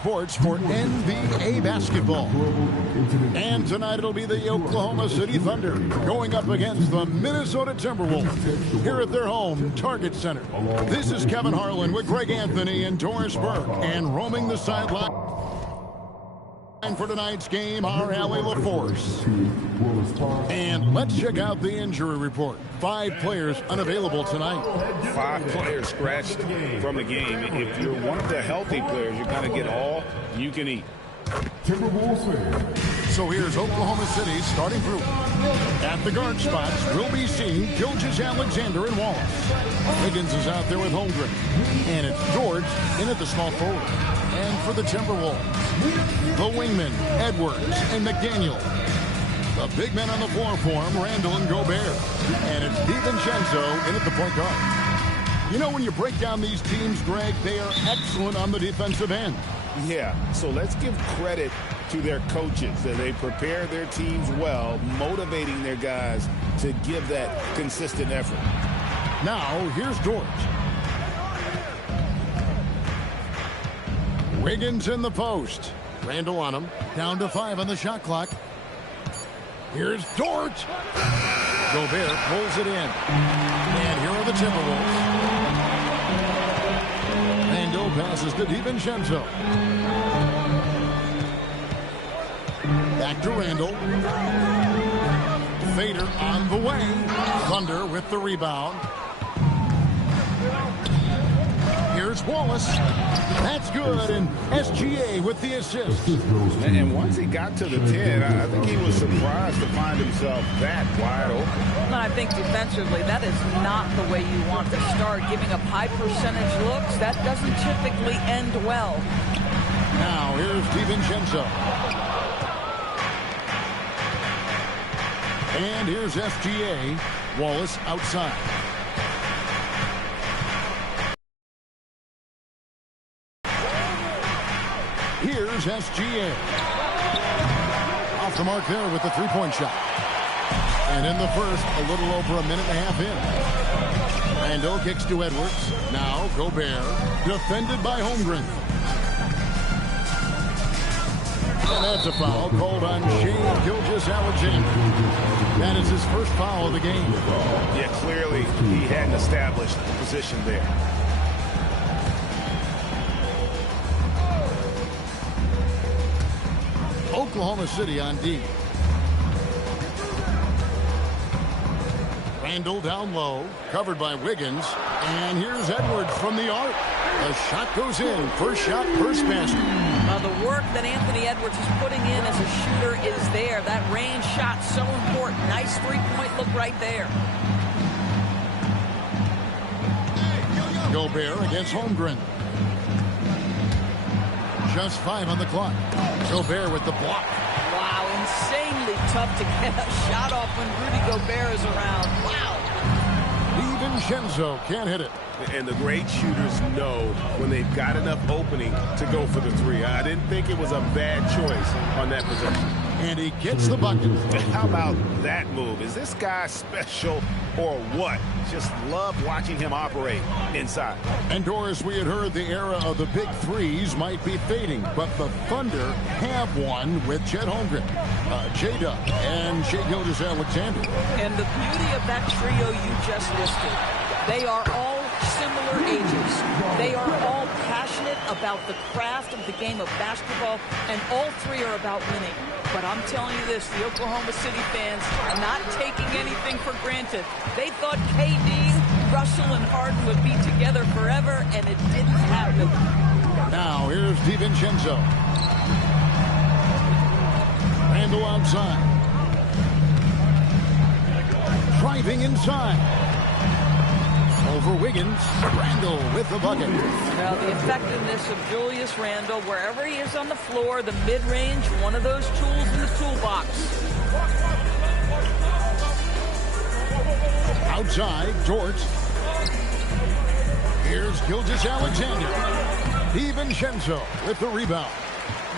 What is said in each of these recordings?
sports for NBA basketball. And tonight it'll be the Oklahoma City Thunder going up against the Minnesota Timberwolves here at their home Target Center. This is Kevin Harlan with Greg Anthony and Doris Burke, and roaming the sideline for tonight's game, our Allie LaForce. And let's check out the injury report. 5 players unavailable tonight. 5 players scratched from the game. If you're one of the healthy players, you're going to get all you can eat. So here's Oklahoma City's starting group. At the guard spots, we'll be seeing Gilgeous-Alexander and Wallace. Wiggins is out there with Holmgren. And it's George in at the small forward. And for the Timberwolves, the wingmen, Edwards and McDaniel. The big men on the floor for him, Randall and Gobert. And it's DiVincenzo in at the point guard. You know, when you break down these teams, Greg, they are excellent on the defensive end. Yeah, so let's give credit to their coaches that they prepare their teams well, motivating their guys to give that consistent effort. Now, here's George. Wiggins in the post. Randall on him. Down to 5 on the shot clock. Here's George. Gobert pulls it in. And here are the Timberwolves. Randall passes to DiVincenzo. Back to Randall. Fader on the way. Thunder with the rebound. Here's Wallace. That's good, and SGA with the assist. And once he got to the 10, I think he was surprised to find himself that wide open. And I think defensively, that is not the way you want to start. Giving up high percentage looks, that doesn't typically end well. Now, here's DiVincenzo. And here's SGA. Wallace outside. Here's SGA. Off the mark there with the three-point shot. And in the first, a little over a minute and a half in. Randall kicks to Edwards. Now Gobert, defended by Holmgren. And that's a foul called on Shai Gilgeous-Alexander. That is his first foul of the game. Yeah, clearly he hadn't established the position there. Oklahoma City on D. Randall down low, covered by Wiggins. And here's Edwards from the arc. The shot goes in. First shot, first basket. The work that Anthony Edwards is putting in as a shooter is there. That range shot so important. Nice three-point look right there. Gobert against Holmgren. Just 5 on the clock. Gobert with the block. Wow, insanely tough to get a shot off when Rudy Gobert is around. Wow. DiVincenzo can't hit it. And the great shooters know when they've got enough opening to go for the 3. I didn't think it was a bad choice on that possession. And he gets the bucket. How about that move? Is this guy special or what? Just love watching him operate inside. And Doris, we had heard the era of the big threes might be fading, but the Thunder have one with Chet Holmgren, J-Dub, and Shai Gilgeous-Alexander. And the beauty of that trio you just listed, they are all similar ages. They are all passionate about the craft of the game of basketball, and all 3 are about winning. But I'm telling you this, the Oklahoma City fans are not taking anything for granted. They thought KD, Russell, and Harden would be together forever, and it didn't happen. Now, here's DiVincenzo. Randall outside. Driving inside. Over Wiggins. Randall with the bucket. Now, the effectiveness of Julius Randall, wherever he is on the floor, the mid-range, one of those tools in the toolbox. Outside, George. Here's Gilgeous-Alexander. DiVincenzo with the rebound.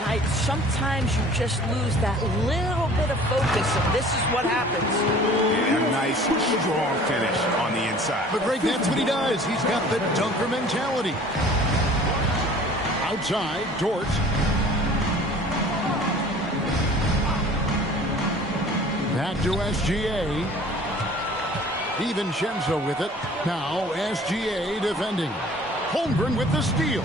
Right, sometimes you just lose that little bit of focus, and this is what happens. Yeah, nice, strong finish on the inside. But Greg, that's what he does. He's got the dunker mentality. Outside, Dort Back to SGA. DiVincenzo with it. Now SGA defending. Holmgren with the steal.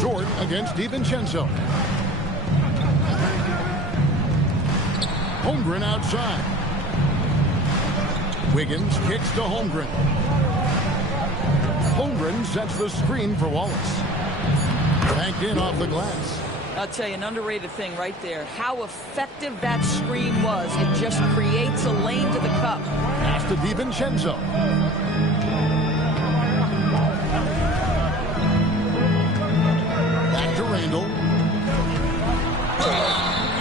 Jordan against DiVincenzo. Holmgren outside. Wiggins kicks to Holmgren. Holmgren sets the screen for Wallace. Banked in off the glass. I'll tell you, an underrated thing right there. How effective that screen was. It just creates a lane to the cup. Pass to DiVincenzo. Back to Randall.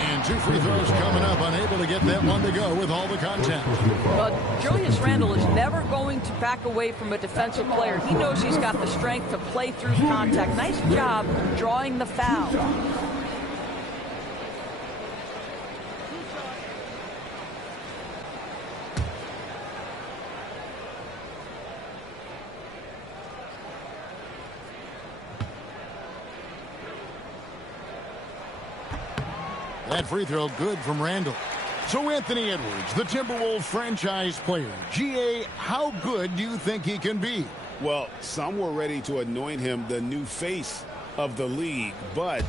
And 2 free throws coming up. Unable to get that one to go with all the contact. But Julius Randle is never going to back away from a defensive player. He knows he's got the strength to play through contact. Nice job drawing the foul. That free throw good from Randall. So Anthony Edwards, the Timberwolves franchise player. GA, how good do you think he can be? Well, some were ready to anoint him the new face of the league. But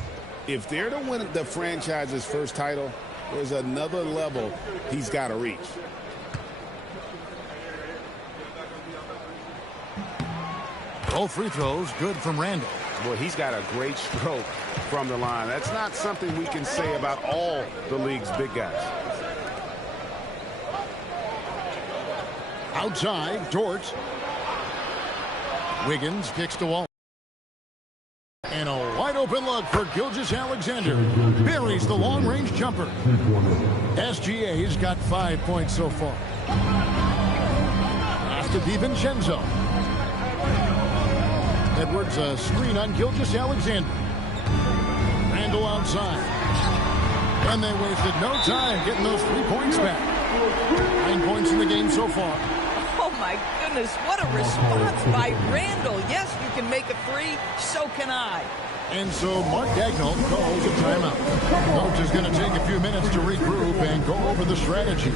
if they're to win the franchise's first title, there's another level he's got to reach. Both free throws good from Randall. Well, he's got a great stroke from the line. That's not something we can say about all the league's big guys. Outside, Dort. Wiggins kicks to Wall. And a wide open look for Gilgeous-Alexander. Buries the long-range jumper. SGA's got 5 points so far. Pass to DiVincenzo. Edwards a screen on Gilgeous-Alexander. Randall outside. And they wasted no time getting those 3 points back. 9 points in the game so far. Oh, my goodness. What a response by Randall. Yes, you can make a 3. So can I. And so Mark Daigneault calls a timeout. Coach is going to take a few minutes to regroup and go over the strategy.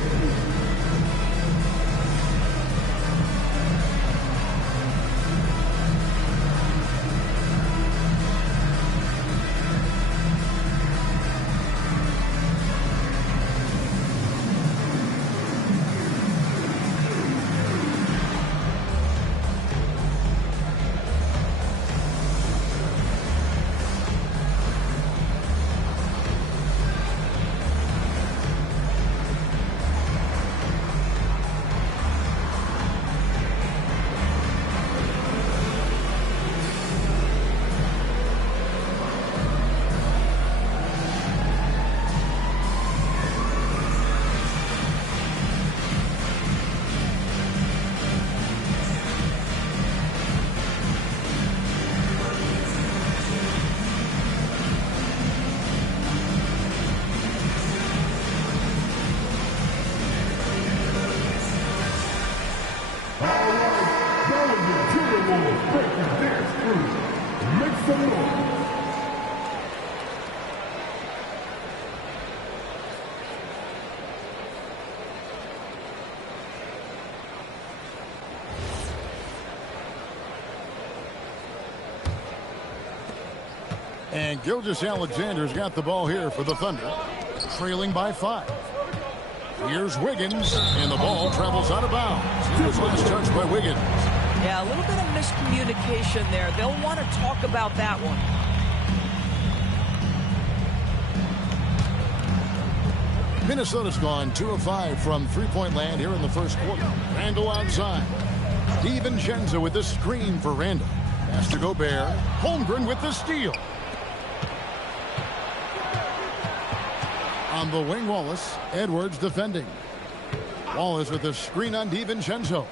And Gilgeous-Alexander's got the ball here for the Thunder, trailing by 5. Here's Wiggins, and the ball travels out of bounds. It was last touched by Wiggins. Yeah, a little bit of miscommunication there. They'll want to talk about that one. Minnesota's gone 2 of 5 from three-point land here in the first quarter. Randall outside. DiVincenzo with the screen for Randall. Pass to Gobert. Holmgren with the steal. On the wing, Wallace. Edwards defending. Wallace with the screen on DiVincenzo.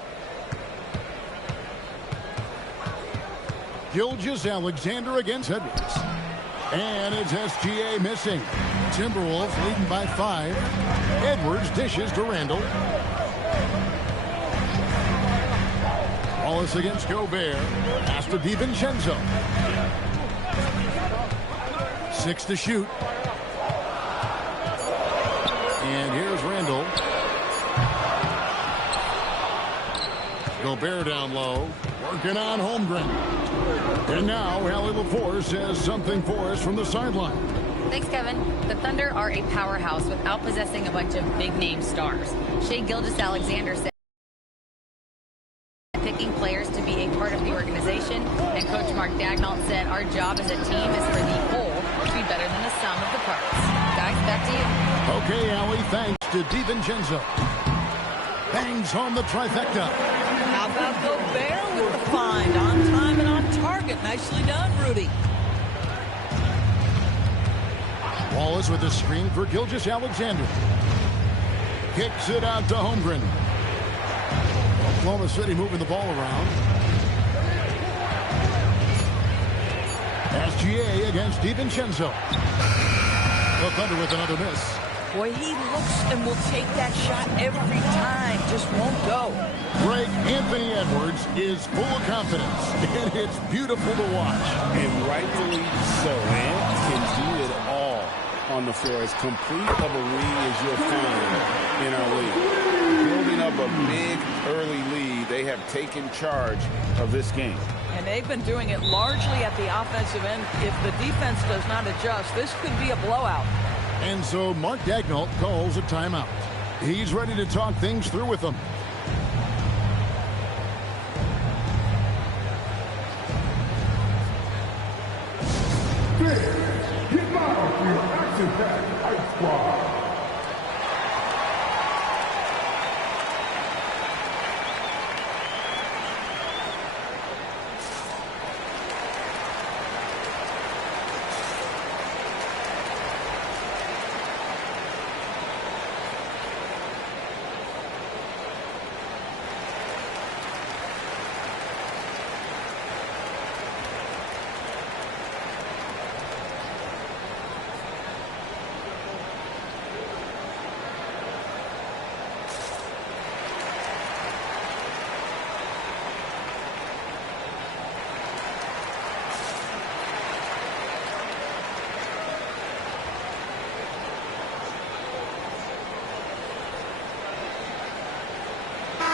Gilgeous-Alexander against Edwards. And it's SGA missing. Timberwolves leading by 5. Edwards dishes to Randall. Wallace against Gobert. Pass to DiVincenzo. 6 to shoot. Gobert down low, working on Holmgren. And now Allie LaForce says something for us from the sideline. Thanks, Kevin. The Thunder are a powerhouse without possessing a bunch of big-name stars. Shai Gilgeous-Alexander said picking players to be a part of the organization, and Coach Mark Daigneault said our job as a team is for the whole to be better than the sum of the parts. Guys, back to you. Okay, Allie, thanks to DiVincenzo. Bangs home the trifecta. How about Gobert with the find? On time and on target. Nicely done, Rudy. Wallace with a screen for Gilgeous-Alexander. Kicks it out to Holmgren. Oklahoma City moving the ball around. SGA against DiVincenzo. The Thunder with another miss. Boy, he looks and will take that shot every time. Just won't go. Greg, Anthony Edwards is full of confidence, and it's beautiful to watch. And rightfully so. Ant can do it all on the floor. As complete of a wing as you'll find in our league. Building up a big early lead, they have taken charge of this game. And they've been doing it largely at the offensive end. If the defense does not adjust, this could be a blowout. And so Mark Daigneault calls a timeout. He's ready to talk things through with them. Get out of your action-packed Ice Squad.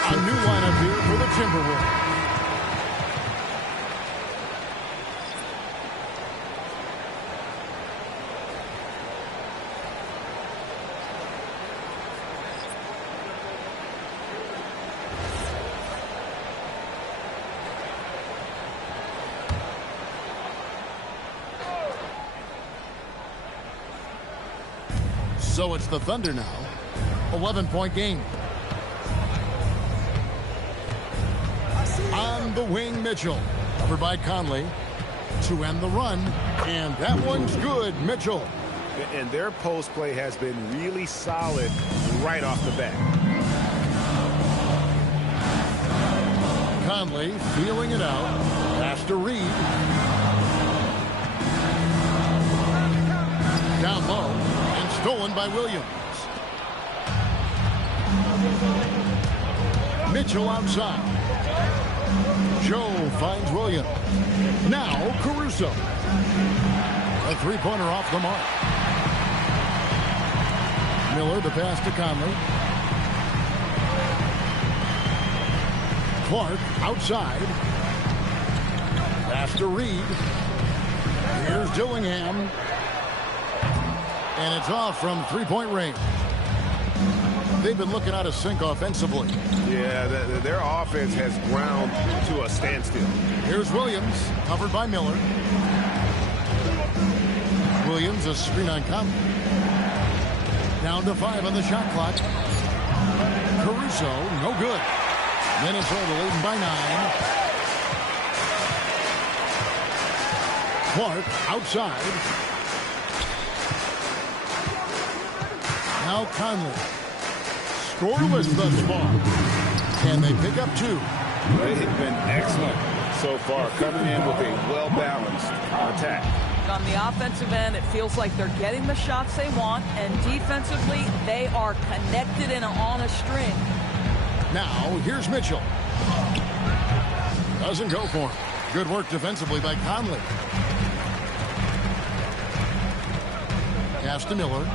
A new lineup here for the Timberwolves. So it's the Thunder now. 11-point game. On the wing, Mitchell. Covered by Conley. To end the run. And that one's good, Mitchell. And their post play has been really solid right off the bat. Conley feeling it out. Pass to Reed. Down low. And stolen by Williams. Mitchell outside. Joe finds Williams. Now Caruso. A three-pointer off the mark. Miller, the pass to Conley. Clark outside. Pass to Reed. Here's Dillingham. And it's off from three-point range. They've been looking out of sync offensively. Yeah, their offense has ground to a standstill. Here's Williams, covered by Miller. Williams, a screen on Conley. Down to 5 on the shot clock. Caruso, no good. Minnesota leading by 9. Clark outside. Now Conley. Scoreless thus far. And they pick up 2. They have been excellent so far, coming in with a well-balanced attack. On the offensive end, it feels like they're getting the shots they want, and defensively, they are connected and on a string. Now, here's Mitchell. Doesn't go for him. Good work defensively by Conley. Pass to Miller.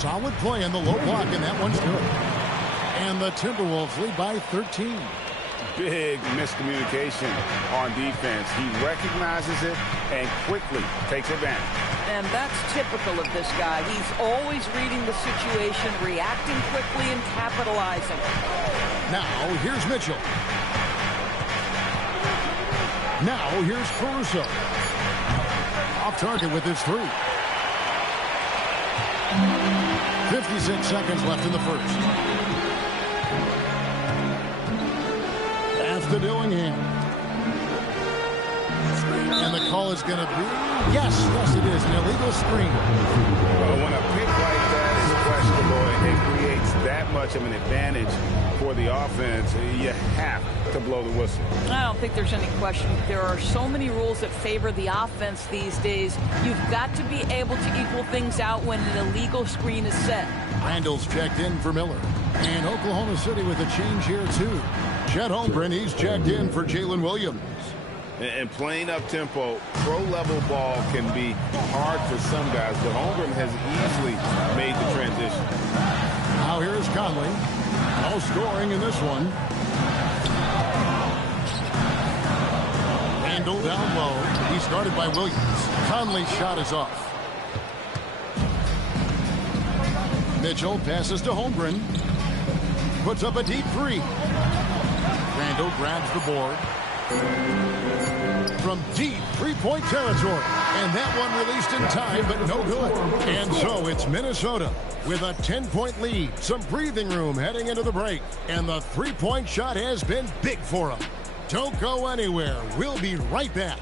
Solid play in the low block, and that one's good. And the Timberwolves lead by 13. Big miscommunication on defense. He recognizes it and quickly takes advantage. And that's typical of this guy. He's always reading the situation, reacting quickly, and capitalizing. Now, here's Mitchell. Now, here's Caruso. Off target with his three. 56 seconds left in the first. Pass to Dillingham. And the call is going to be, yes, it is, an illegal screen. Well, when a pick like that is questionable and it creates that much of an advantage for the offense, you have to blow the whistle. I don't think there's any question. There are so many rules that favor the offense these days. You've got to be able to equal things out when an illegal screen is set. Randall's checked in for Miller. And Oklahoma City with a change here, too. Chet Holmgren, he's checked in for Jalen Williams. And playing up-tempo, pro-level ball can be hard for some guys, but Holmgren has easily made the transition. Now here's Conley. No scoring in this one. Randall down low. He started by Williams. Conley's shot is off. Mitchell passes to Holmgren. Puts up a deep three. Randall grabs the board. From deep three-point territory. And that one released in time, but no good. And so it's Minnesota with a 10-point lead. Some breathing room heading into the break. And the three-point shot has been big for them. Don't go anywhere. We'll be right back.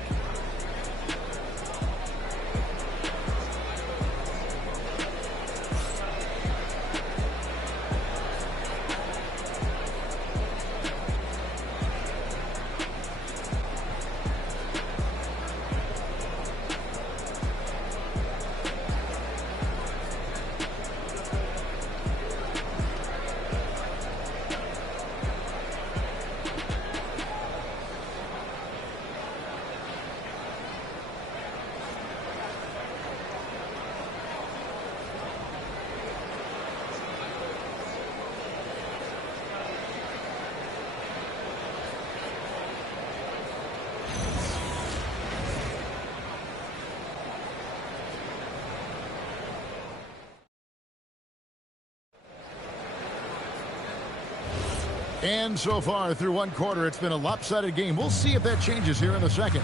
And so far through one quarter, it's been a lopsided game. We'll see if that changes here in a second.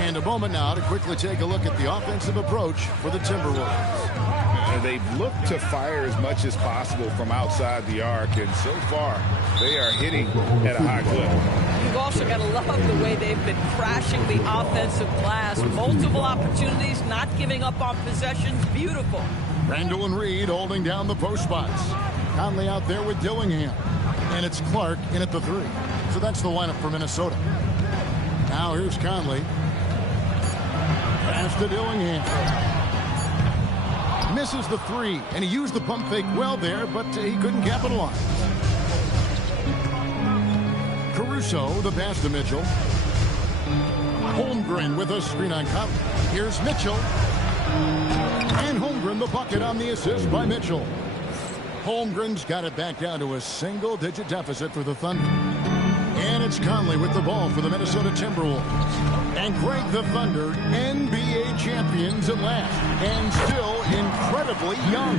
And a moment now to quickly take a look at the offensive approach for the Timberwolves. They've looked to fire as much as possible from outside the arc, and so far they are hitting at a high clip. You've also got to love the way they've been crashing the offensive glass. Multiple opportunities, not giving up on possessions. Beautiful. Randall and Reed holding down the post spots. Conley out there with Dillingham. And it's Clark in at the three. So that's the lineup for Minnesota. Now here's Conley. Pass to Dillingham. Misses the three. And he used the pump fake well there, but he couldn't capitalize. Caruso, the pass to Mitchell. Holmgren with a screen on Conley. Here's Mitchell. And Holmgren the bucket on the assist by Mitchell. Holmgren's got it back down to a single-digit deficit for the Thunder. And it's Conley with the ball for the Minnesota Timberwolves. And Greg, the Thunder, NBA champions at last. And still incredibly young.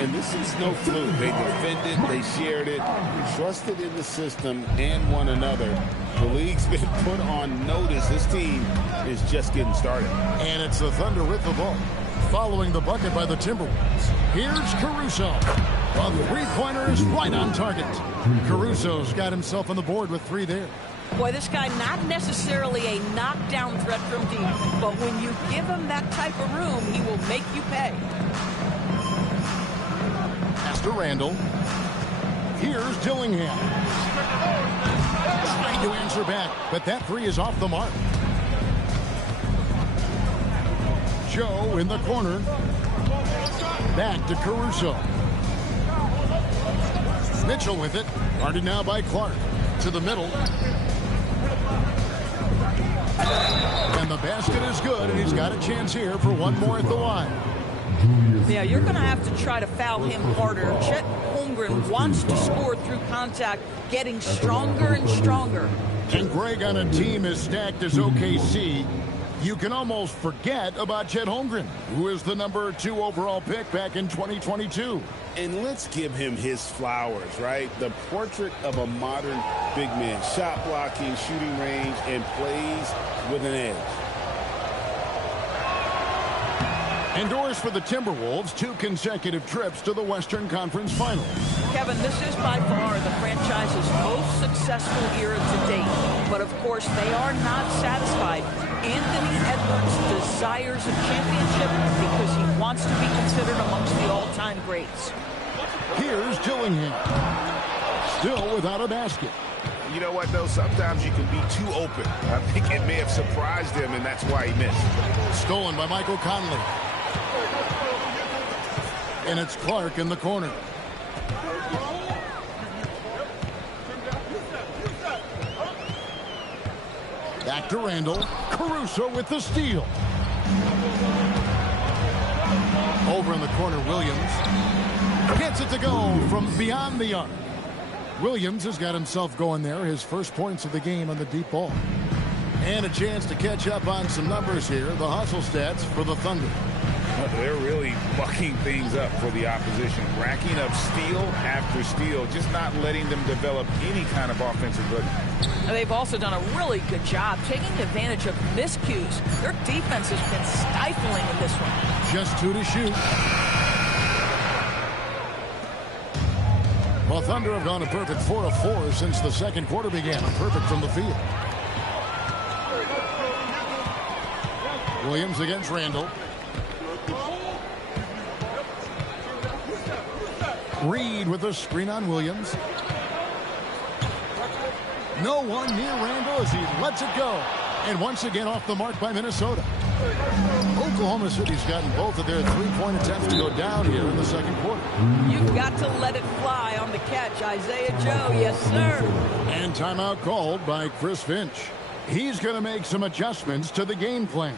And this is no fluke. They defended, they shared it, trusted in the system and one another. The league's been put on notice. This team is just getting started. And it's the Thunder with the ball, following the bucket by the Timberwolves. Here's Caruso. The three-pointer is right on target. Caruso's got himself on the board with three there. Boy, this guy not necessarily a knockdown threat from deep, but when you give him that type of room, he will make you pay. Pass to Randall. Here's Dillingham. Trying to answer back, but that three is off the mark. Joe in the corner. Back to Caruso. Mitchell with it. Guarded now by Clark. To the middle. And the basket is good, and he's got a chance here for one more at the line. Yeah, you're going to have to try to foul him harder. Chet Holmgren wants to score through contact, getting stronger and stronger. And Greg, on a team as stacked as OKC, you can almost forget about Chet Holmgren, who is the #2 overall pick back in 2022. And let's give him his flowers, right? The portrait of a modern big man. Shot blocking, shooting range, and plays with an edge. Indoors for the Timberwolves, 2 consecutive trips to the Western Conference Finals. Kevin, this is by far the franchise's most successful era to date. But, of course, they are not satisfied. Anthony Edwards desires a championship because he wants to be considered amongst the all-time greats. Here's Dillingham. Still without a basket. You know what, though? Sometimes you can be too open. I think it may have surprised him, and that's why he missed. Stolen by Michael Conley. And it's Clark in the corner. Back to Randall. Caruso with the steal. Over in the corner, Williams. Gets it to go from beyond the arc. Williams has got himself going there. His first points of the game on the deep ball. And a chance to catch up on some numbers here. The hustle stats for the Thunder. They're really mucking things up for the opposition. Racking up steal after steal. Just not letting them develop any kind of offensive rhythm. They've also done a really good job taking advantage of miscues. Their defense has been stifling in this one. Just 2 to shoot. Well, Thunder have gone a perfect 4 of 4 since the second quarter began. Perfect from the field. Williams against Randall. Reed with a screen on Williams. No one near Randall as he lets it go. And once again off the mark by Minnesota. Oklahoma City's gotten both of their 3-point attempts to go down here in the second quarter. You've got to let it fly on the catch, Isaiah Joe. Yes, sir. And timeout called by Chris Finch. He's going to make some adjustments to the game plan.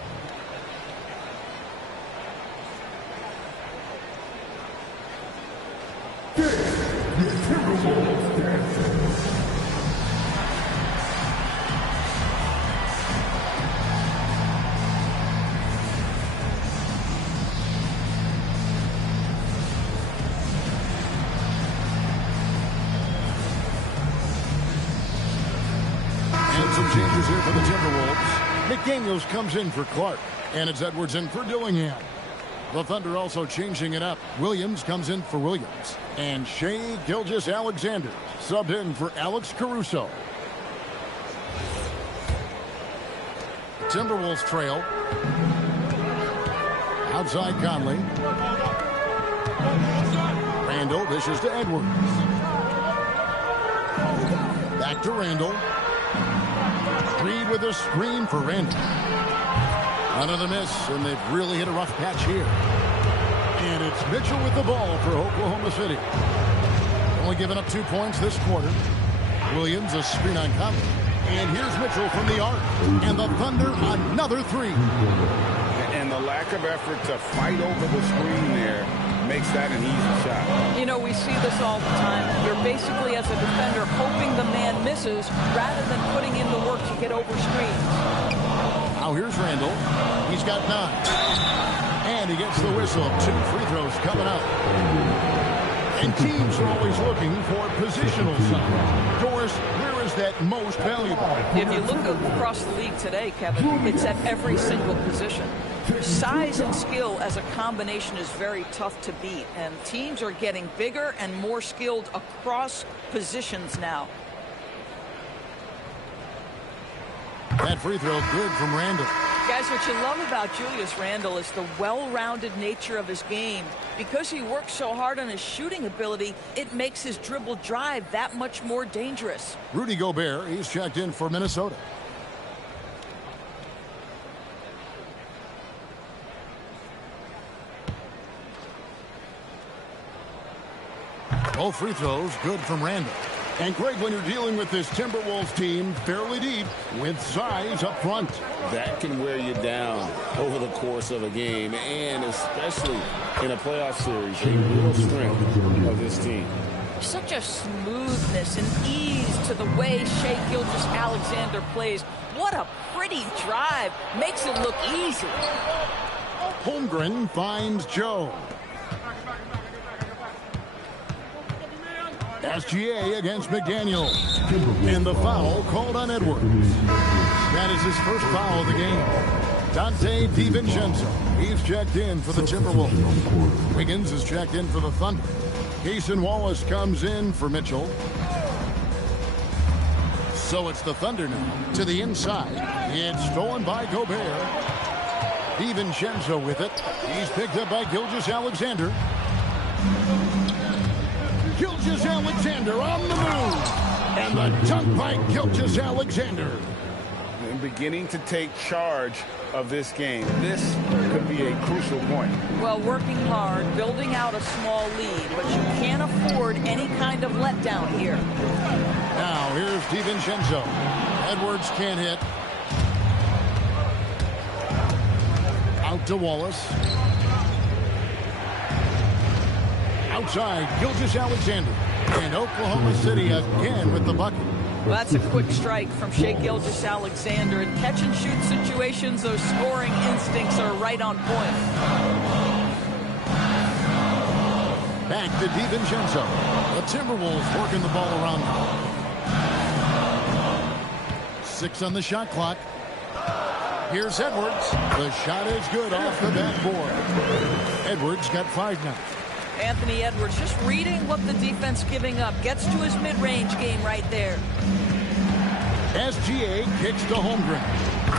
Changes here for the Timberwolves. McDaniels comes in for Clark. And it's Edwards in for Dillingham. The Thunder also changing it up. Williams comes in for Williams. And Shai Gilgeous-Alexander subbed in for Alex Caruso. Timberwolves trail. Outside Conley. Randall dishes to Edwards. Back to Randall. Reed with a screen for Randall. Another miss, and they've really hit a rough patch here. And it's Mitchell with the ball for Oklahoma City. Only giving up 2 points this quarter. Williams a screen on Conley. And here's Mitchell from the arc. And the Thunder another 3. And the lack of effort to fight over the screen there makes that an easy shot. You know, we see this all the time. You're basically, as a defender, hoping the man misses rather than putting in the work to get over screens. Now here's Randall. He's got 9. And he gets the whistle. 2 free throws coming up. And teams are always looking for positional signs. Doris, where is that most valuable? If you look across the league today, Kevin, it's at every single position. Size and skill as a combination is very tough to beat, and teams are getting bigger and more skilled across positions now. That free throw good from Randall. Guys, what you love about Julius Randle is the well-rounded nature of his game. Because he works so hard on his shooting ability, it makes his dribble drive that much more dangerous. Rudy Gobert, he's checked in for Minnesota. Both free throws good from Randall. And Greg, when you're dealing with this Timberwolves team fairly deep with size up front, that can wear you down over the course of a game, and especially in a playoff series, a real strength of this team. Such a smoothness and ease to the way Shai Gilgeous-Alexander plays. What a pretty drive. Makes it look easy. Holmgren finds Joe. SGA against McDaniel. And the foul called on Edwards. That is his first foul of the game. Dante DiVincenzo. He's checked in for the Timberwolves. Wiggins is checked in for the Thunder. Cason Wallace comes in for Mitchell. So it's the Thunder now to the inside. It's stolen by Gobert. DiVincenzo with it. He's picked up by Gilgeous-Alexander. Gilgeous-Alexander on the move. And the dunk by Gilgeous-Alexander. And beginning to take charge of this game. This could be a crucial point. Well, working hard, building out a small lead, but you can't afford any kind of letdown here. Now, here's DiVincenzo. Edwards can't hit. Out to Wallace. Outside, Gilgeous-Alexander. And Oklahoma City again with the bucket. Well, that's a quick strike from Shai Gilgeous-Alexander. In catch-and-shoot situations, those scoring instincts are right on point. Back to DiVincenzo. The Timberwolves working the ball around. 6 on the shot clock. Here's Edwards. The shot is good off the backboard. Edwards got 5 now. Anthony Edwards just reading what the defense giving up. Gets to his mid-range game right there. SGA kicks to Holmgren.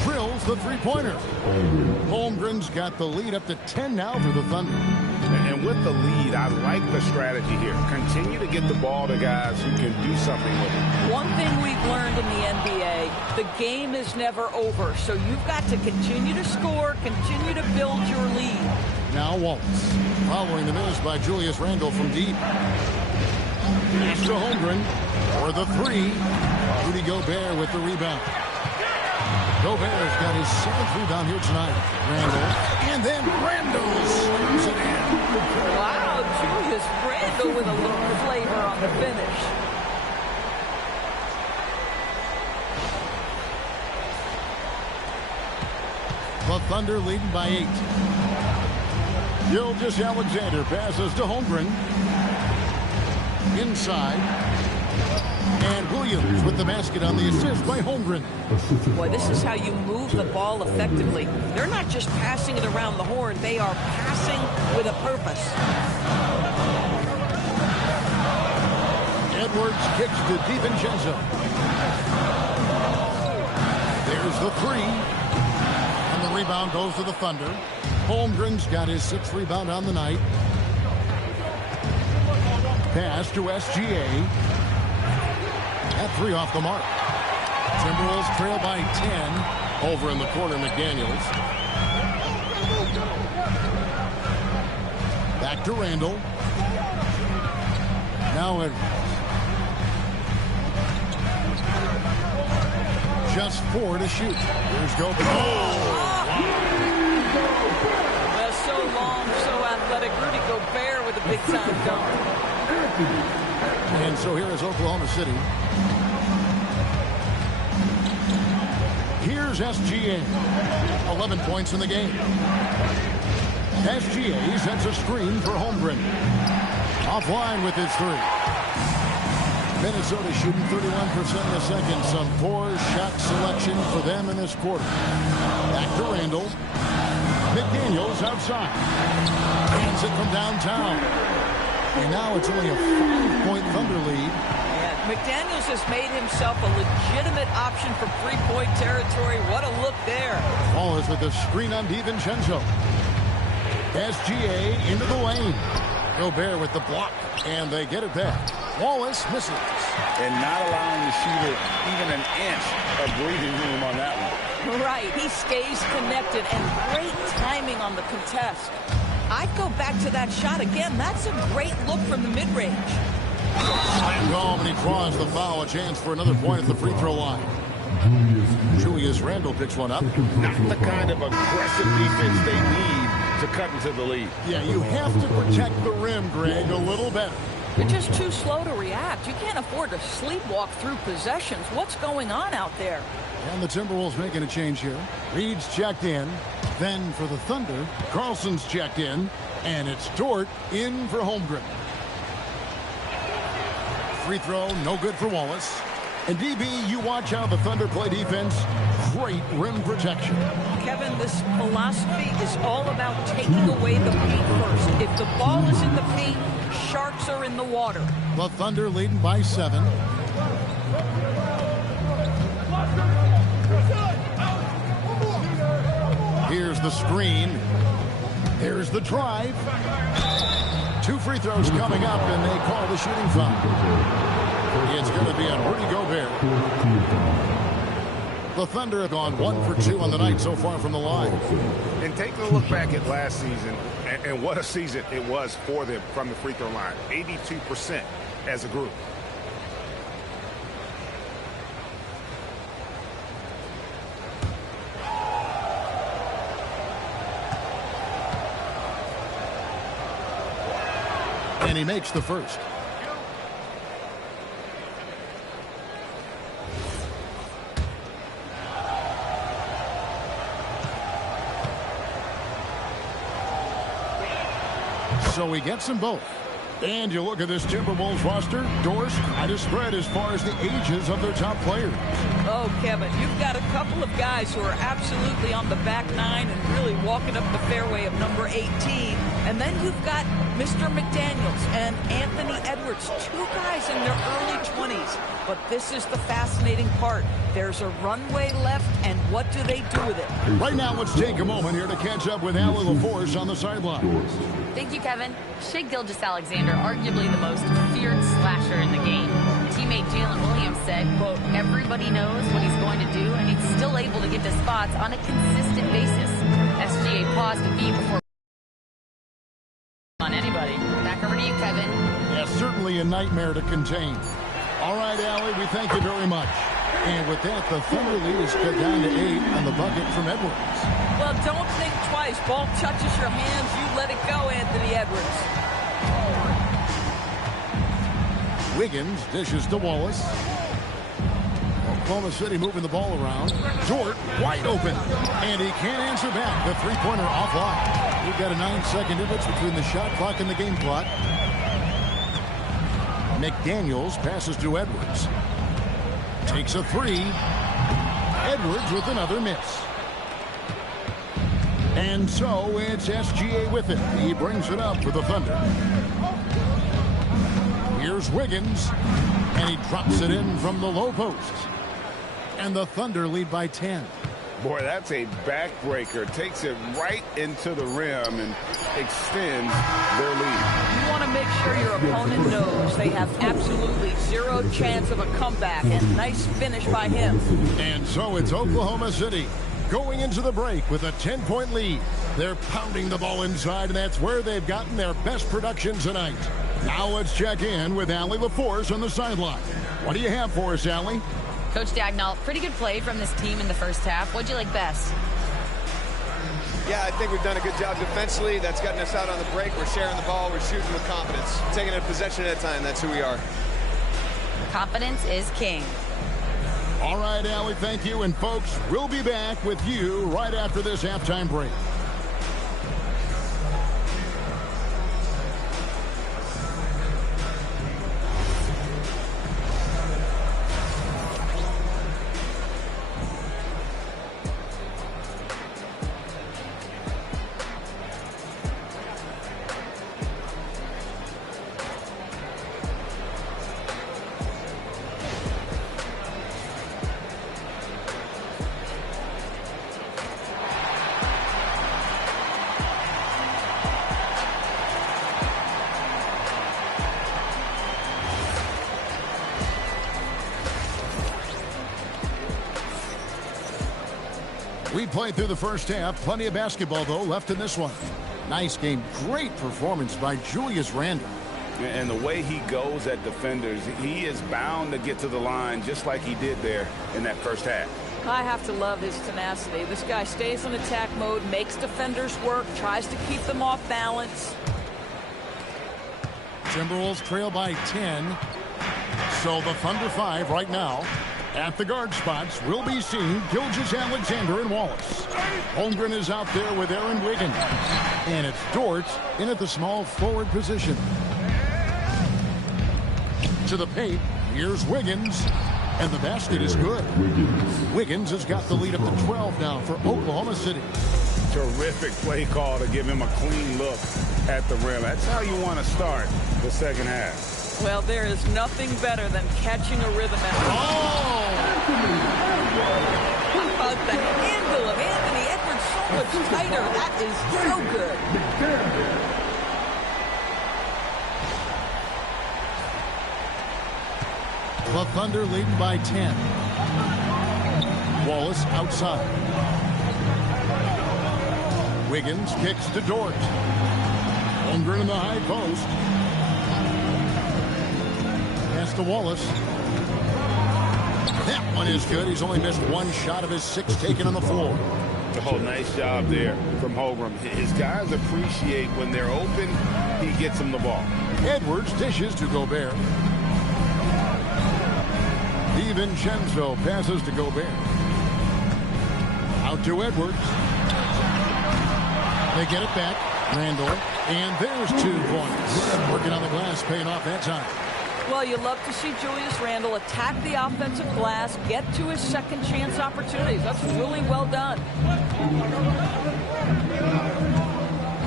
Drills the three-pointer. Holmgren's got the lead up to 10 now for the Thunder. And with the lead, I like the strategy here. Continue to get the ball to guys who can do something with it. One thing we've learned in the NBA, the game is never over. So you've got to continue to score, continue to build your lead. Now Wallace, following the miss by Julius Randle from deep. Pass to Holmgren for the 3. Rudy Gobert with the rebound. Gobert's got his 7th rebound here tonight. Randle, and then Randle slams it in. Wow, Julius Randle with a little flavor on the finish. The Thunder leading by 8. Gilgeous-Alexander passes to Holmgren. Inside. And Williams with the basket on the assist by Holmgren. Boy, this is how you move the ball effectively. They're not just passing it around the horn. They are passing with a purpose. Edwards kicks to DiVincenzo. There's the 3. And the rebound goes to the Thunder. Holmgren's got his 6th rebound on the night. Pass to SGA. At 3 off the mark. Timberwolves trail by 10. Over in the corner, McDaniels. Back to Randle. Now Edwards. Just 4 to shoot. Here's Gobert. So long, so athletic. Rudy Gobert with a big-time dunk. And so here is Oklahoma City. Here's SGA. 11 points in the game. SGA sets a screen for Holmgren. Offline with his 3. Minnesota shooting 31% in the second. Some poor shot selection for them in this quarter. Back to Randle. McDaniels outside. Hands it from downtown. And now it's only a 5-point Thunder lead. Yeah, McDaniels has made himself a legitimate option for 3-point territory. What a look there. Wallace with the screen on DiVincenzo. SGA into the lane. Gobert with the block. And they get it back. Wallace misses. And not allowing the shooter even an inch of breathing room on that one. Right, he stays connected, and great timing on the contest. I'd go back to that shot again. That's a great look from the mid-range. Slammed home, and he draws the foul. A chance for another point at the free throw line. Julius Randle picks one up. Not the kind of aggressive defense they need to cut into the lead. Yeah, you have to protect the rim, Greg, a little better. You're just too slow to react. You can't afford to sleepwalk through possessions. What's going on out there? And the Timberwolves making a change here. Reed's checked in. Then for the Thunder, Carlson's checked in. And it's Dort in for Holmgren. Free throw, no good for Wallace. And DB, you watch how the Thunder play defense. Great rim protection. Kevin, this philosophy is all about taking away the paint first. If the ball is in the paint, sharks are in the water. The Thunder leading by 7. Here's the screen. Here's the drive. 2 free throws coming up, and they call the shooting foul. It's going to be on Rudy Gobert. The Thunder have gone 1 for 2 on the night so far from the line. And take a look back at last season, and what a season it was for them from the free throw line. 82% as a group. And he makes the first. So he gets them both. And you look at this Timberwolves roster, Doris, quite a spread as far as the ages of their top players. Oh, Kevin, you've got a couple of guys who are absolutely on the back 9 and really walking up the fairway of number 18. And then you've got Mr. McDaniels and Anthony Edwards, 2 guys in their early 20s. But this is the fascinating part. There's a runway left, and what do they do with it? Right now, let's take a moment here to catch up with Allie LaForce on the sideline. Thank you, Kevin. Shai Gilgeous-Alexander, arguably the most feared slasher in the game. Teammate Jalen Williams said, quote, everybody knows what he's going to do, and he's still able to get to spots on a consistent basis. SGA paused a beat before on anybody. Back over to you, Kevin. Yeah, certainly a nightmare to contain. All right, Allie, we thank you very much. And with that, the Thunder lead is cut down to 8 on the bucket from Edwards. Well, don't think twice. Ball touches your hands, you let it go, Anthony Edwards. Wiggins dishes to Wallace. Oklahoma City moving the ball around. Dort wide open. And he can't answer back. The three-pointer offline. We've got a 9-second difference between the shot clock and the game clock. McDaniels passes to Edwards. Takes a 3. Edwards with another miss. And so it's SGA with it. He brings it up for the Thunder. Here's Wiggins. And he drops it in from the low post. And the Thunder lead by 10. Boy, that's a backbreaker. Takes it right into the rim and extends their lead. You want to make sure your opponent knows they have absolutely 0 chance of a comeback. And nice finish by him. And so it's Oklahoma City going into the break with a 10-point lead. They're pounding the ball inside, and that's where they've gotten their best production tonight. Now let's check in with Allie LaForce on the sideline. What do you have for us, Allie? Coach Dagnall, pretty good play from this team in the first half. What'd you like best? Yeah, I think we've done a good job defensively. That's gotten us out on the break. We're sharing the ball. We're shooting with confidence. Taking a possession at a time. That's who we are. Confidence is king. All right, Allie, thank you. And, folks, we'll be back with you right after this halftime break. We played through the first half. Plenty of basketball, though, left in this one. Nice game. Great performance by Julius Randle. And the way he goes at defenders, he is bound to get to the line just like he did there in that first half. I have to love his tenacity. This guy stays in attack mode, makes defenders work, tries to keep them off balance. Timberwolves trail by 10. So the Thunder 5 right now. At the guard spots, we'll be seeing Gilgeous-Alexander and Wallace. Holmgren is out there with Aaron Wiggins. And it's Dort in at the small forward position. To the paint, here's Wiggins. And the basket is good. Wiggins has got the lead up to 12 now for Oklahoma City. Terrific play call to give him a clean look at the rim. That's how you want to start the second half. Well, there is nothing better than catching a rhythm at Oh! How about the handle of Anthony Edwards so much tighter? That is so good. The Thunder leading by 10. Wallace outside. Wiggins kicks to Dort. Holmgren in the high post. Pass to Wallace. That one is good. He's only missed one shot of his 6 taken on the floor. Oh, nice job there from Holmgren. His guys appreciate when they're open, he gets them the ball. Edwards dishes to Gobert. DiVincenzo passes to Gobert. Out to Edwards. They get it back. Randall. And there's 2 points. Working on the glass, paying off that time. Well, you love to see Julius Randle attack the offensive glass, get to his second chance opportunities. That's really well done.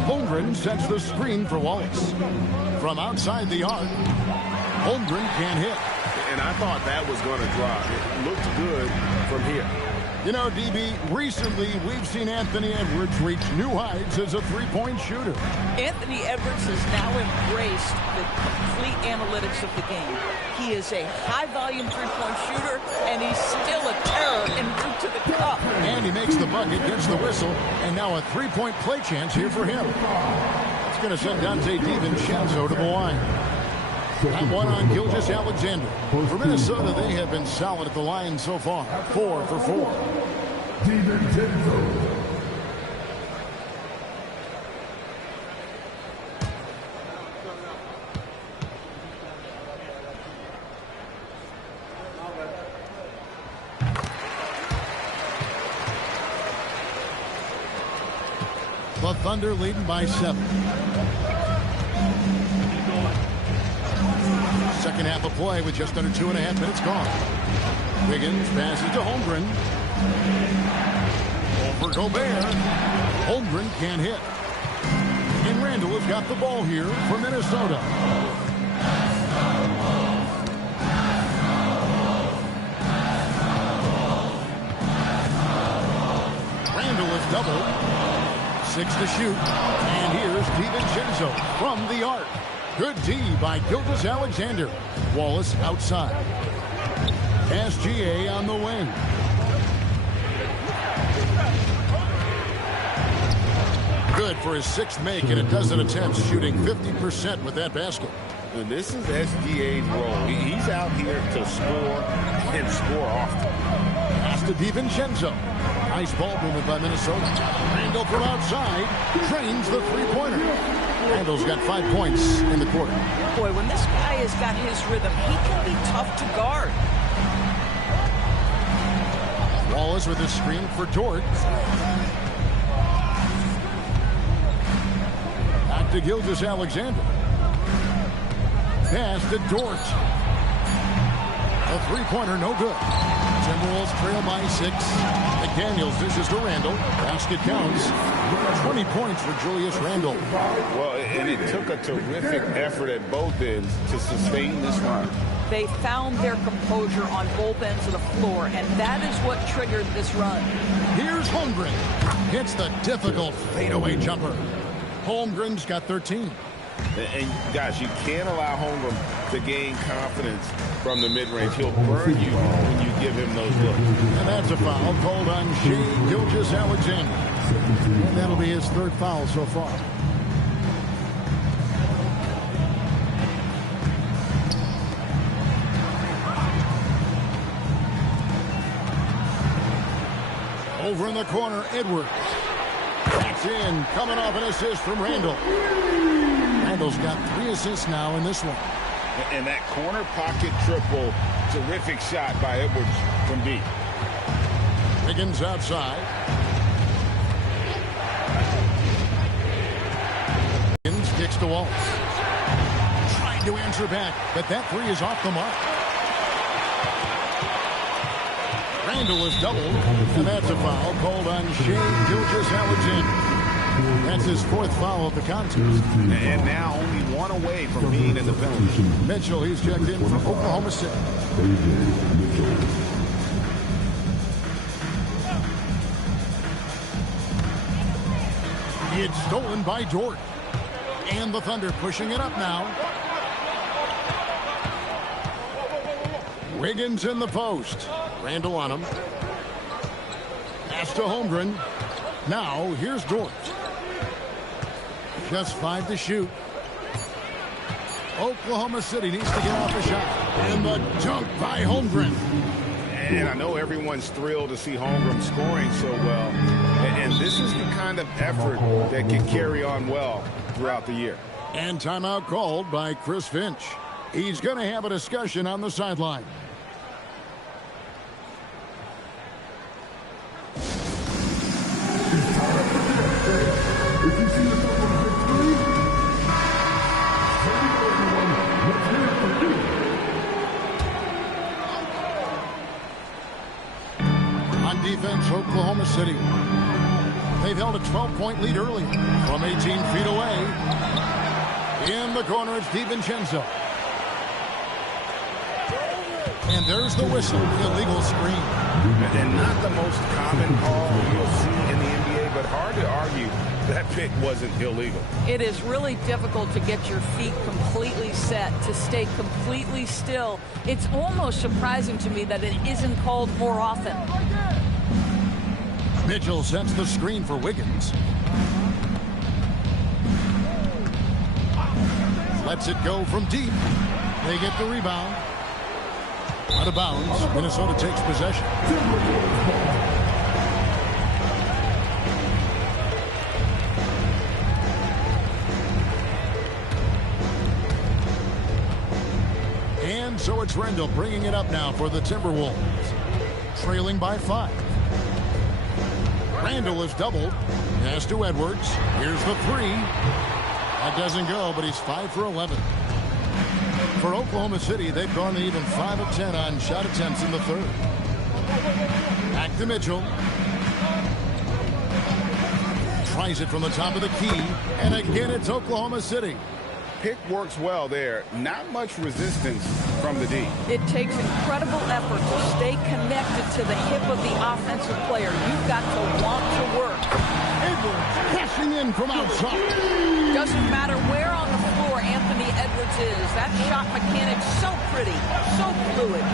Holmgren sets the screen for Wallace. From outside the arc, Holmgren can't hit. And I thought that was going to drop. It looked good from here. You know, DB, recently we've seen Anthony Edwards reach new heights as a three-point shooter. Anthony Edwards has now embraced the complete analytics of the game. He is a high-volume three-point shooter, and he's still a terror en route to the cup. And he makes the bucket, gets the whistle, and now a three-point play chance here for him. It's going to send Dante DiVincenzo to the line. That one on Gilgeous-Alexander. For Minnesota, they have been solid at the line so far. 4 for 4. DiVincenzo. The Thunder leading by 7. Second half of play with just under 2.5 minutes gone. Wiggins passes to Holmgren. Over Gobert. Holmgren can't hit. And Randall has got the ball here for Minnesota. Randall is doubled. 6 to shoot. And here's DiVincenzo from the arc. Good D by Gilgeous-Alexander. Wallace outside. SGA on the wing. Good for his 6th make in a dozen attempts, shooting 50% with that basket. And this is SGA's role. He's out here to score and score often. Pass to DiVincenzo. Nice ball movement by Minnesota. Randall from outside drains the three-pointer. Randall's got 5 points in the quarter. Boy, when this guy has got his rhythm, he can be tough to guard. Wallace with a screen for Dort. Back to Gilgeous-Alexander. Pass to Dort. A three-pointer, no good. Timberwolves trail by 6. McDaniels dishes to Randall. Basket counts. 20 points for Julius Randle. Well, and it took a terrific effort at both ends to sustain this run. They found their composure on both ends of the floor, and that is what triggered this run. Here's Holmgren. Hits the difficult fadeaway jumper. Holmgren's got 13. And guys, you can't allow Holmgren to gain confidence from the mid-range. He'll burn you when you give him those looks. And that's a foul called on Shai Gilgeous-Alexander. And that'll be his 3rd foul so far. Over in the corner, Edwards. That's in. Coming off an assist from Randall. Randall's got 3 assists now in this one. And that corner pocket triple, terrific shot by Edwards from deep. Wiggins outside. Wiggins kicks to Waltz. Trying to answer back, but that 3 is off the mark. Randall is doubled, and that's a foul called on Shai Gilgeous-Alexander. That's his 4th foul of the contest. And now only 1 away from being in the penalty. Mitchell, he's checked in for Oklahoma City. It's stolen by Jordan. And the Thunder pushing it up now. Wiggins in the post. Randall on him. Pass to Holmgren. Now, here's George. Just 5 to shoot. Oklahoma City needs to get off a shot. And the dunk by Holmgren. And I know everyone's thrilled to see Holmgren scoring so well. And this is the kind of effort that can carry on well throughout the year. And timeout called by Chris Finch. He's going to have a discussion on the sideline. On defense, Oklahoma City. They've held a 12-point lead early from 18 feet away. In the corner, it's DiVincenzo. And there's the whistle, the illegal screen. And not the most common call you'll see in the NBA, but hard to argue that pick wasn't illegal. It is really difficult to get your feet completely set, to stay completely still. It's almost surprising to me that it isn't called more often. Mitchell sets the screen for Wiggins. Lets it go from deep. They get the rebound. Out of bounds. Minnesota takes possession. And so it's Randall bringing it up now for the Timberwolves. Trailing by 5. Randall is doubled. Pass to Edwards. Here's the 3. That doesn't go, but he's 5 for 11. For Oklahoma City, they've gone even 5 of 10 on shot attempts in the 3rd. Back to Mitchell. Tries it from the top of the key. And again, it's Oklahoma City. Pick works well there. Not much resistance from the D. It takes incredible effort to stay connected to the hip of the offensive player. You've got to want to work. Edwards cashing in from outside. Doesn't matter where on the floor Anthony Edwards is. That shot mechanic so pretty, so fluid.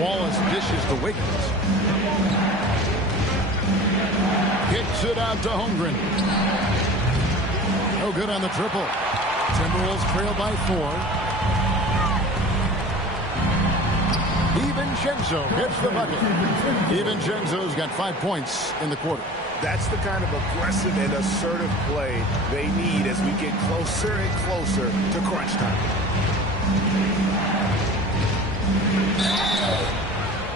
Wallace dishes to Wiggins. Kicks it out to Holmgren. No good on the triple. Timberwolves trail by 4. DiVincenzo gets the bucket. DiVincenzo's got 5 points in the quarter. That's the kind of aggressive and assertive play they need as we get closer and closer to crunch time.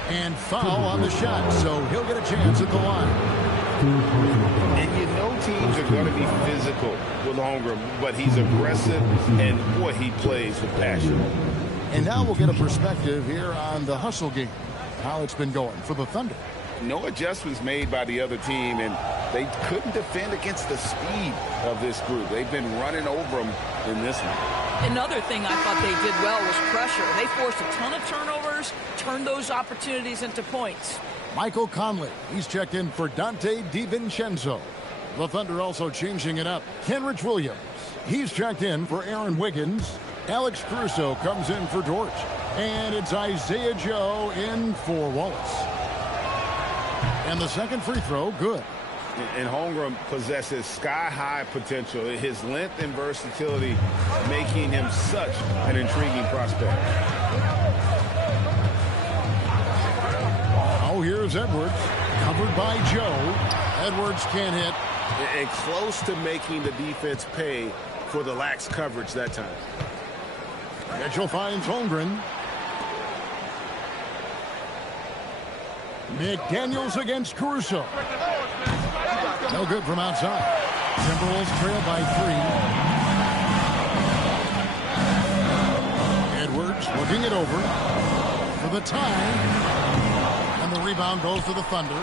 And foul on the shot, so he'll get a chance at the line. And you know teams are going to be physical with Holmgren, but he's aggressive, and boy, he plays with passion. And now we'll get a perspective here on the hustle game, how it's been going for the Thunder. No adjustments made by the other team, and they couldn't defend against the speed of this group. They've been running over them in this one. Another thing I thought they did well was pressure. They forced a ton of turnovers, turned those opportunities into points. Michael Conley, he's checked in for Dante DiVincenzo. The Thunder also changing it up. Kenrich Williams, he's checked in for Aaron Wiggins. Alex Caruso comes in for George. And it's Isaiah Joe in for Wallace. And the second free throw, good. And Holmgren possesses sky-high potential. His length and versatility making him such an intriguing prospect. Here's Edwards, covered by Joe. Edwards can't hit. And close to making the defense pay for the lax coverage that time. Mitchell finds Holmgren. McDaniels against Caruso. No good from outside. Timberwolves trail by 3. Edwards working it over for the tie. And the rebound goes to the Thunder.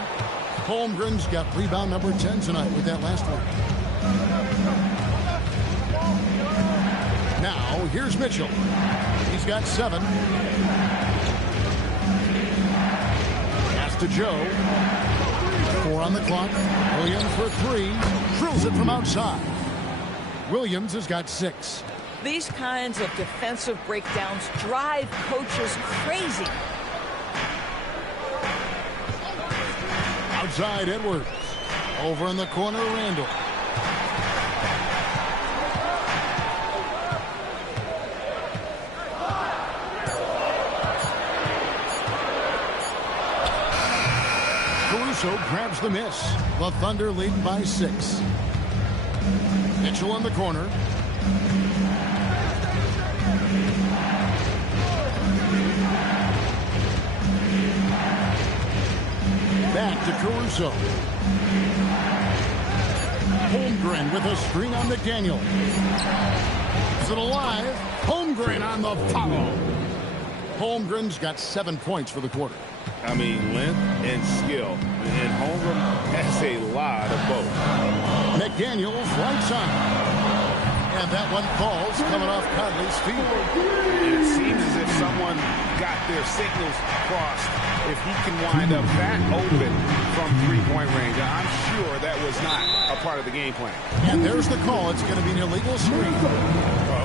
Holmgren's got rebound number 10 tonight with that last one. Now, here's Mitchell. He's got 7. Pass to Joe. 4 on the clock. Williams for 3. Drills it from outside. Williams has got 6. These kinds of defensive breakdowns drive coaches crazy. Outside Edwards. Over in the corner, Randall. Caruso grabs the miss. The Thunder leading by 6. Mitchell in the corner. Back to Caruso. Holmgren with a screen on McDaniel. Is it alive? Holmgren on the follow. Holmgren's got 7 points for the quarter. I mean, length and skill. And Holmgren has a lot of both. McDaniels right side. And that one falls coming off Conley's feet. It seems as if someone got their signals crossed. If he can wind up that open from three-point range, I'm sure that was not a part of the game plan. And there's the call. It's going to be an illegal screen.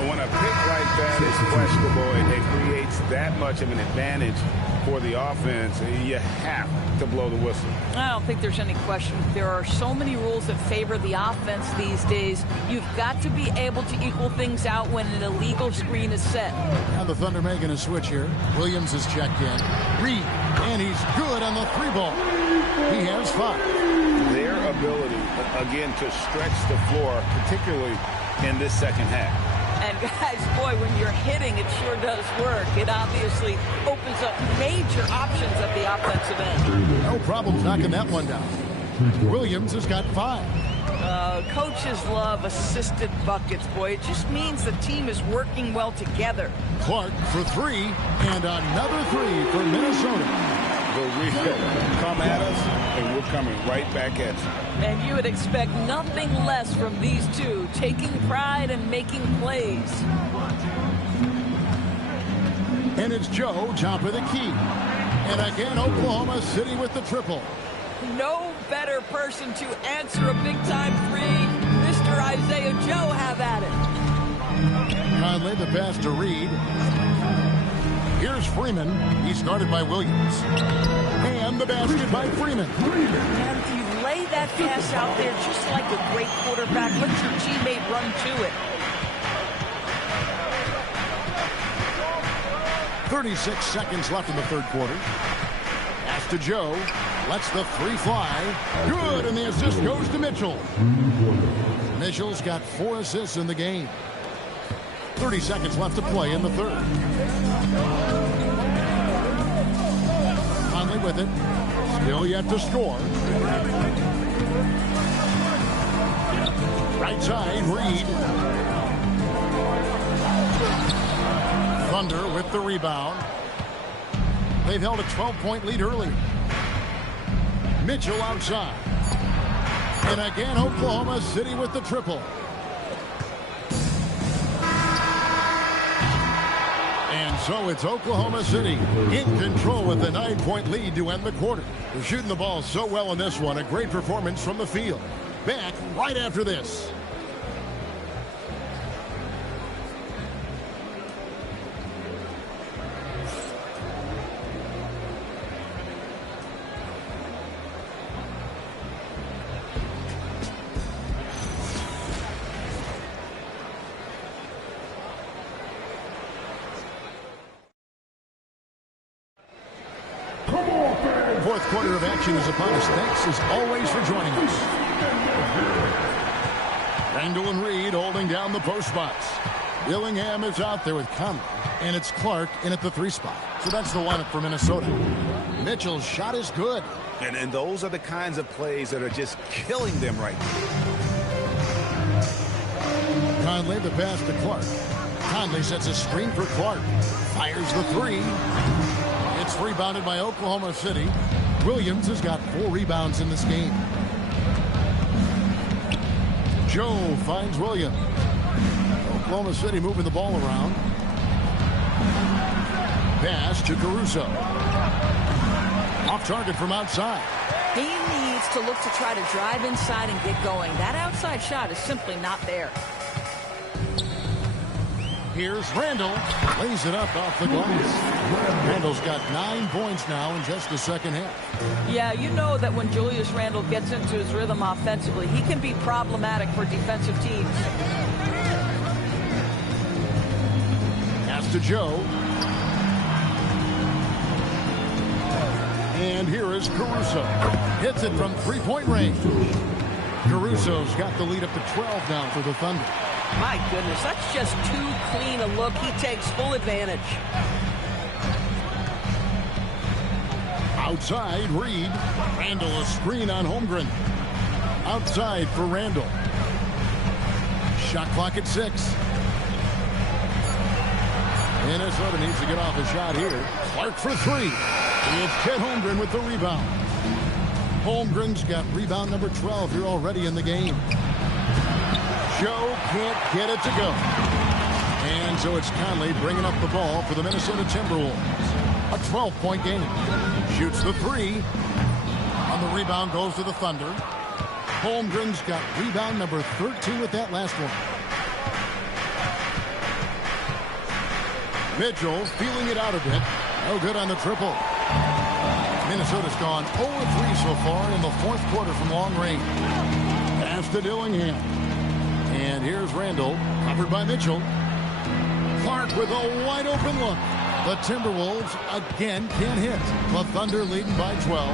When a pick like that is questionable and it creates that much of an advantage for the offense, you have to blow the whistle. I don't think there's any question. There are so many rules that favor the offense these days. You've got to be able to equal things out when an illegal screen is set. Now the Thunder making a switch here. Williams is checked in. Reed, and he's good on the 3-ball. He has 5. Their ability, again, to stretch the floor, particularly in this second half. And guys, boy, when you're hitting, it sure does work. It obviously opens up major options at the offensive end. No problem knocking that one down. Williams has got 5. Coaches love assisted buckets, boy. It just means the team is working well together. Clark for 3, and another 3 for Minnesota. The real come at us, and we're coming right back at you. And you would expect nothing less from these two, taking pride and making plays. And it's Joe, top of the key. And again, Oklahoma City with the triple. No better person to answer a big-time 3. Mr. Isaiah Joe, have at it. Conley, the pass to Reed. Here's Freeman. He's guarded by Williams. And the basket by Freeman. And you lay that pass out there just like a great quarterback. Let your teammate run to it. 36 seconds left in the third quarter. Pass to Joe. Lets the 3 fly. Good, and the assist goes to Mitchell. Mitchell's got 4 assists in the game. 30 seconds left to play in the third. Conley with it. Still yet to score. Right side, Reed. Thunder with the rebound. They've held a 12-point lead early. Mitchell outside. And again, Oklahoma City with the triple. And so it's Oklahoma City in control with a 9-point lead to end the quarter. They're shooting the ball so well in this one. A great performance from the field. Back right after this. Fourth quarter of action watching us upon us. Thanks as always for joining us. Randall and Reed holding down the post spots. Dillingham is out there with Conley, and it's Clark in at the 3 spot. So that's the lineup for Minnesota. Mitchell's shot is good. And those are the kinds of plays that are just killing them right now. Conley, the pass to Clark. Conley sets a screen for Clark. Fires the 3. It's rebounded by Oklahoma City. Williams has got 4 rebounds in this game. Joe finds Williams. Oklahoma City moving the ball around. Pass to Caruso. Off target from outside. He needs to look to try to drive inside and get going. That outside shot is simply not there. Here's Randall. Lays it up off the glass. Randall's got 9 points now in just the second half. Yeah, you know that when Julius Randle gets into his rhythm offensively, he can be problematic for defensive teams. Pass to Joe. And here is Caruso. Hits it from 3-point range. Caruso's got the lead up to 12 now for the Thunder. My goodness, that's just too clean a look. He takes full advantage. Outside, Reed. Randall a screen on Holmgren. Outside for Randall. Shot clock at 6. Minnesota needs to get off a shot here. Clark for 3. It's Chet Holmgren with the rebound. Holmgren's got rebound number 12 here already in the game. Joe can't get it to go. And so it's Conley bringing up the ball for the Minnesota Timberwolves. A 12-point game. Shoots the 3. On the rebound goes to the Thunder. Holmgren's got rebound number 13 with that last one. Mitchell feeling it out a bit. No good on the triple. Minnesota's gone 0-3 so far in the 4th quarter from long range. Pass to Dillingham. And here's Randall, covered by Mitchell. Clark with a wide open look. The Timberwolves again can't hit. The Thunder leading by 12.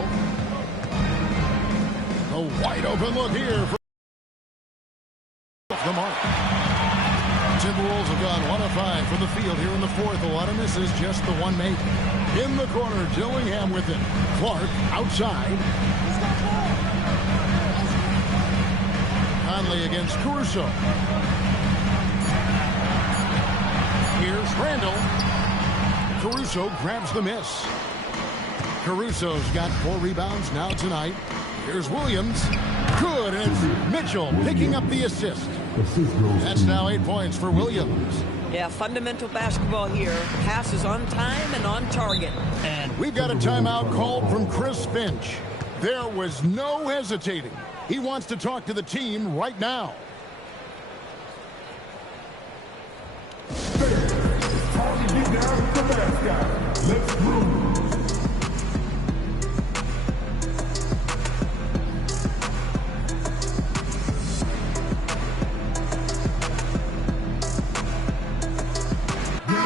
A wide open look here for the mark. Timberwolves have gone 1 of 5 from the field here in the 4th. A lot of misses, just the one make. In the corner, Dillingham with it. Clark outside. Conley against Caruso. Here's Randall. Caruso grabs the miss. Caruso's got 4 rebounds now tonight. Here's Williams. Good, and it's Mitchell picking up the assist. That's now 8 points for Williams. Yeah, fundamental basketball here. Passes on time and on target. And we've got a timeout called from Chris Finch. There was no hesitating. He wants to talk to the team right now. Time to get down to the mascot. Let's move.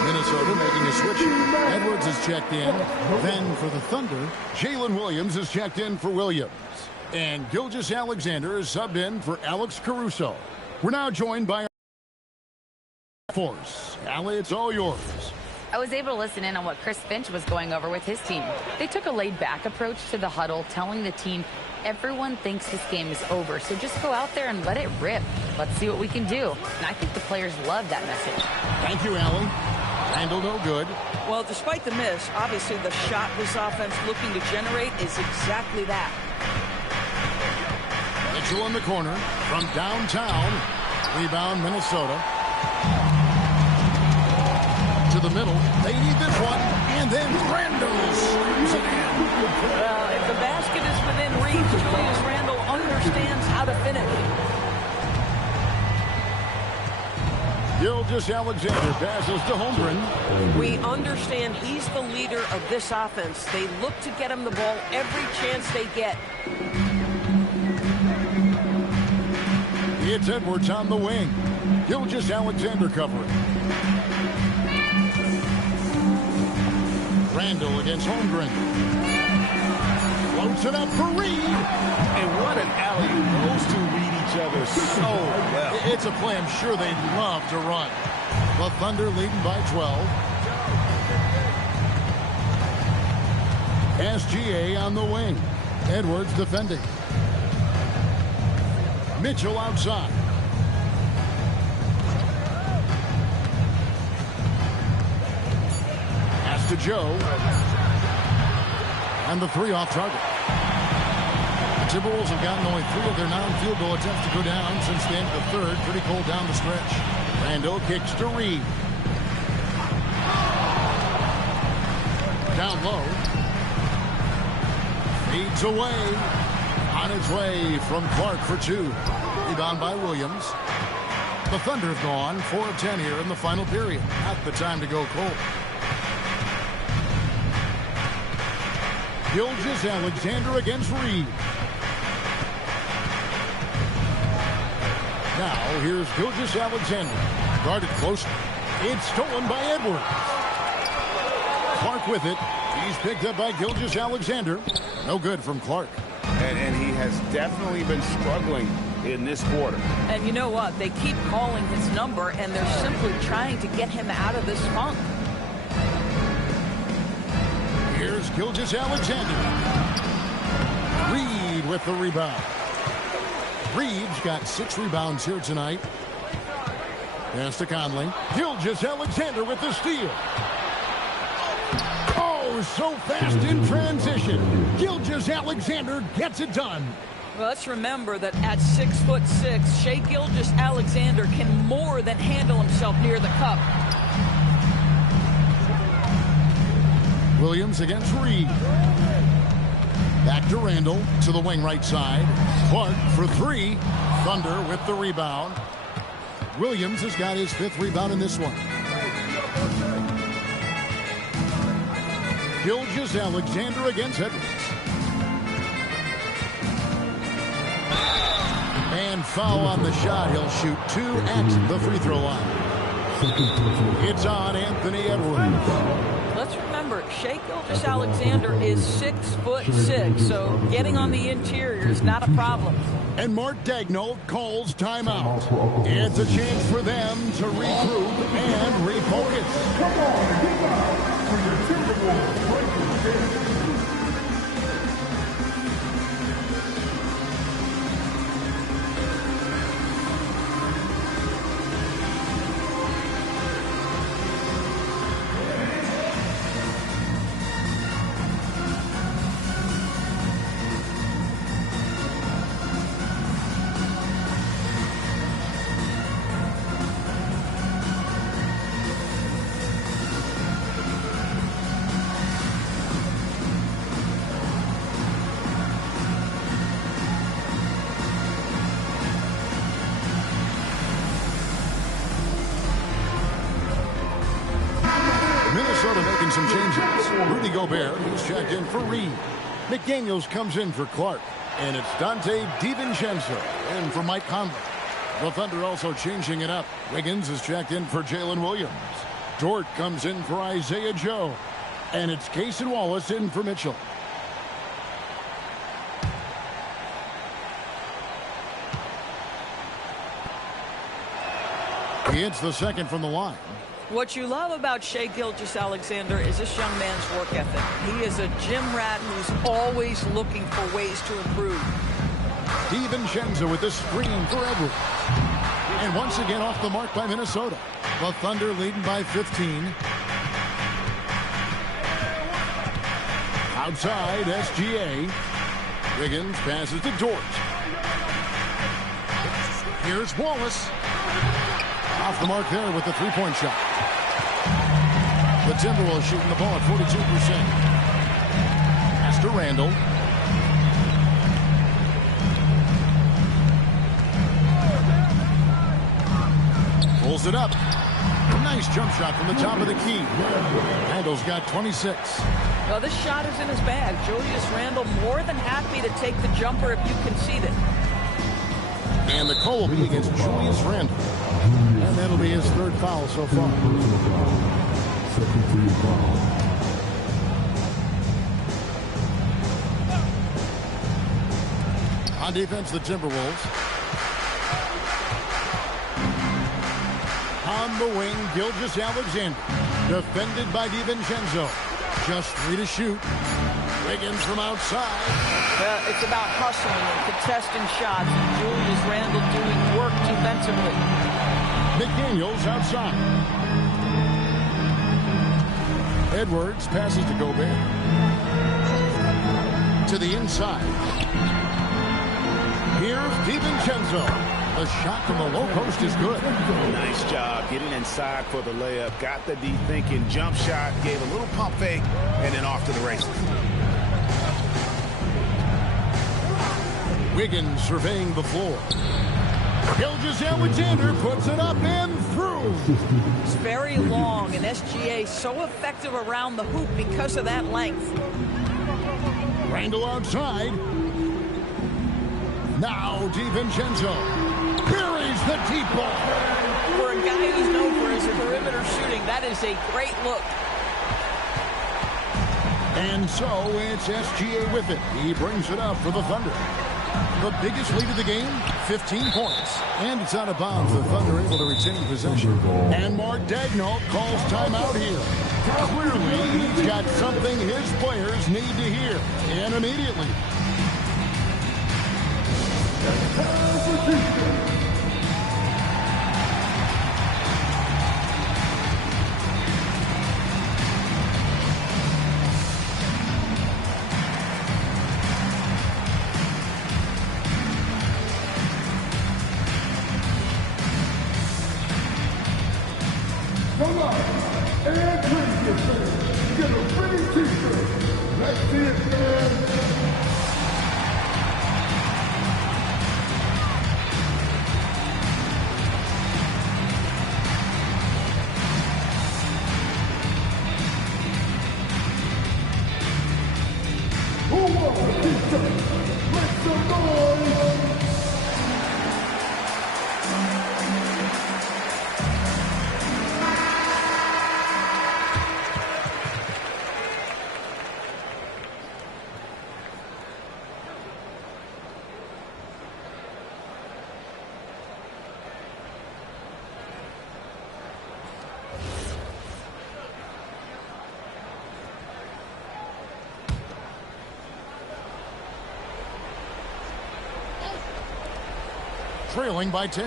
Minnesota making a switch. Edwards is checked in. Then for the Thunder, Jalen Williams is checked in for Williams. And Gilgeous-Alexander is subbed in for Alex Caruso. We're now joined by our force. Allie, it's all yours. I was able to listen in on what Chris Finch was going over with his team. They took a laid-back approach to the huddle, telling the team, everyone thinks this game is over, so just go out there and let it rip. Let's see what we can do. And I think the players love that message. Thank you, Allie. Handle no good. Well, despite the miss, obviously the shot this offense looking to generate is exactly that. Mitchell in the corner from downtown. Rebound, Minnesota. To the middle. They need this one. And then Randall slams it in. If the basket is within reach, Julius Randle understands how to finish. Gilgeous-Alexander passes to Holmgren. We understand he's the leader of this offense. They look to get him the ball every chance they get. It's Edwards on the wing. Gilgeous-Alexander covering. Randall against Holmgren. Floats it up for Reed. And what an alley. Those two read each other so well. It's a play I'm sure they'd love to run. The Thunder leading by 12. SGA on the wing. Edwards defending. Mitchell outside. Pass to Joe. And the three off target. The Timberwolves have gotten only 3 of their 9 field goal attempts to go down since the end of the third. Pretty cold down the stretch. Randall kicks to Reed. Down low. Fades away. On its way from Clark for 2. Rebound by Williams. The Thunder have gone 4 of 10 here in the final period. Not the time to go cold. Gilgeous-Alexander against Reed. Now here's Gilgeous-Alexander. Guarded closely. It's stolen by Edwards. Clark with it. He's picked up by Gilgeous-Alexander. No good from Clark. And he has definitely been struggling in this quarter. And you know what? They keep calling his number, and they're simply trying to get him out of this funk. Here's Gilgeous-Alexander. Reed with the rebound. Reed's got 6 rebounds here tonight. Pass to Conley. Gilgeous-Alexander with the steal. Oh, so fast in transition. Gilgeous-Alexander gets it done. Well, let's remember that at 6'6", Shai Gilgeous-Alexander can more than handle himself near the cup. Williams against Reed. Back to Randall to the wing right side. Clark for 3. Thunder with the rebound. Williams has got his 5th rebound in this one. Gilgeous-Alexander against Edwards. And foul on the shot. He'll shoot 2 at the free throw line. It's on Anthony Edwards. Let's remember, Shai Gilgeous-Alexander is 6'6", so getting on the interior is not a problem. And Mark Daigneault calls timeout. It's a chance for them to regroup and refocus. Come on, get back for your Timberwolves breakers game. Making some changes. Rudy Gobert is checked in for Reed. McDaniels comes in for Clark. And it's Dante DiVincenzo in for Mike Conley. The Thunder also changing it up. Wiggins is checked in for Jalen Williams. Dort comes in for Isaiah Joe. And it's Cason Wallace in for Mitchell. He hits the second from the line. What you love about Shai Gilgeous-Alexander is this young man's work ethic. He is a gym rat who's always looking for ways to improve. DiVincenzo with the screen for Edwards. And once again off the mark by Minnesota. The Thunder leading by 15. Outside, SGA. Wiggins passes to Dort. Here's Wallace. Off the mark there with the three-point shot. The Timberwolves shooting the ball at 42%. Pass to Randall. Pulls it up. Nice jump shot from the top of the key. Randall's got 26. Well, this shot is in his bag. Julius Randle more than happy to take the jumper if you concede it. And the call will be against Julius Randle. And that'll be his third foul so far. On defense, the Timberwolves. On the wing, Gilgeous-Alexander. Defended by DiVincenzo. Just 3 to shoot. Wiggins from outside. It's about hustling and contesting shots, and Julius Randle doing work defensively. McDaniels outside. Edwards passes to Gobert. To the inside. Here's DiVincenzo. The shot from the low post is good. Nice job getting inside for the layup. Got the D thinking. Jump shot. Gave a little pump fake. And then off to the races. Wiggins surveying the floor. Gilgeous-Alexander puts it up and through. It's very long, and SGA so effective around the hoop because of that length. Randle outside. Now DiVincenzo buries the deep ball. For a guy who's known for his perimeter shooting, that is a great look. And so it's SGA with it. He brings it up for the Thunder. The biggest lead of the game, 15 points. And it's out of bounds. The Thunder able to retain possession. And Mark Daigneault calls timeout here. Clearly, he's got something his players need to hear. And immediately. Come on, and drink your fan. Get a free t-shirt. Let's see it, man. Who wants a t-shirt? Make some noise. Trailing by 10.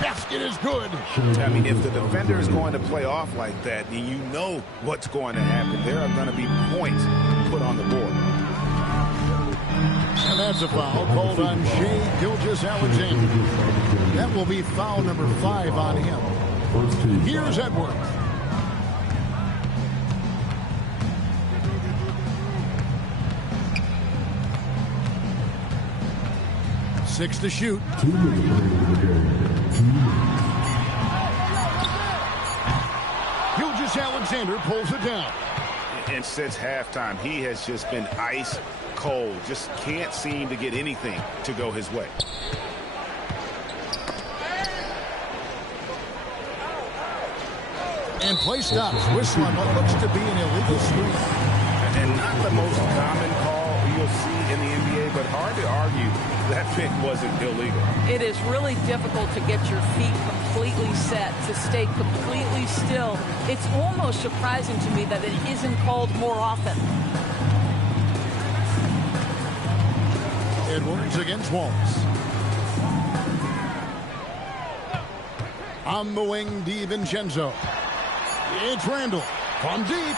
Basket is good. I mean, if the defender is going to play off like that, then you know what's going to happen. There are going to be points put on the board. And that's a foul called on Shai Gilgeous-Alexander. That will be foul number 5 on him. Here's Edwards. Six to shoot. Gilgeous-Alexander pulls it down. And since halftime, he has just been ice cold. Just can't seem to get anything to go his way. And play stops. Whistle on what looks to be an illegal screen. And not the most common call you'll see in the NBA, but hard to argue that pick wasn't illegal. It is really difficult to get your feet completely set, to stay completely still. It's almost surprising to me that it isn't called more often. Edwards against Wallace. On the wing, DiVincenzo. It's Randle from deep.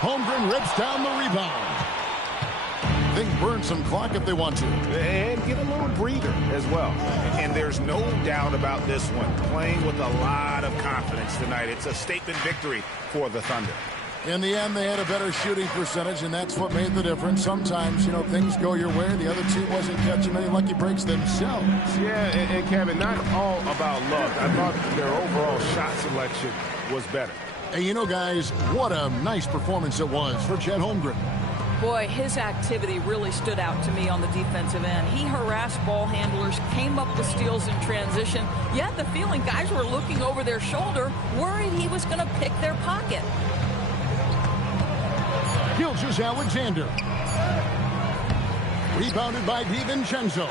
Holmgren rips down the rebound. They can burn some clock if they want to. And get a little breather as well. And there's no doubt about this one. Playing with a lot of confidence tonight. It's a statement victory for the Thunder. In the end, they had a better shooting percentage, and that's what made the difference. Sometimes, you know, things go your way. The other team wasn't catching any lucky breaks themselves. Yeah, and Kevin, not all about luck. I thought their overall shot selection was better. And you know, guys, what a nice performance it was for Chet Holmgren. Boy, his activity really stood out to me on the defensive end. He harassed ball handlers, came up with steals in transition. You had the feeling guys were looking over their shoulder, worried he was going to pick their pocket. Gilgeous-Alexander. Rebounded by DiVincenzo.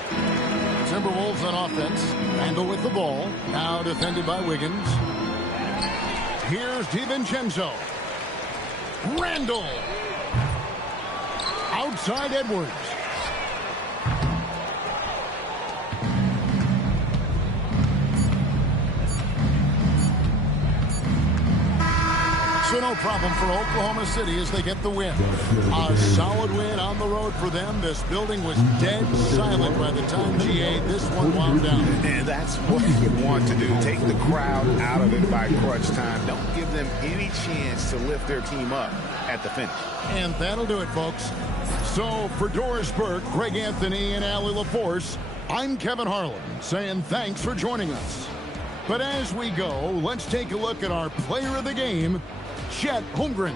Timberwolves on offense. Randall with the ball. Now defended by Wiggins. Here's DiVincenzo. Randall. Outside Edwards. So no problem for Oklahoma City as they get the win. A solid win on the road for them. This building was dead silent by the time GA this one wound down. And that's what you would want to do. Take the crowd out of it by crunch time. Don't give them any chance to lift their team up at the finish. And that'll do it, folks. So for Doris Burke, Greg Anthony, and Allie LaForce, I'm Kevin Harlan saying thanks for joining us. But as we go, let's take a look at our player of the game, Chet Holmgren.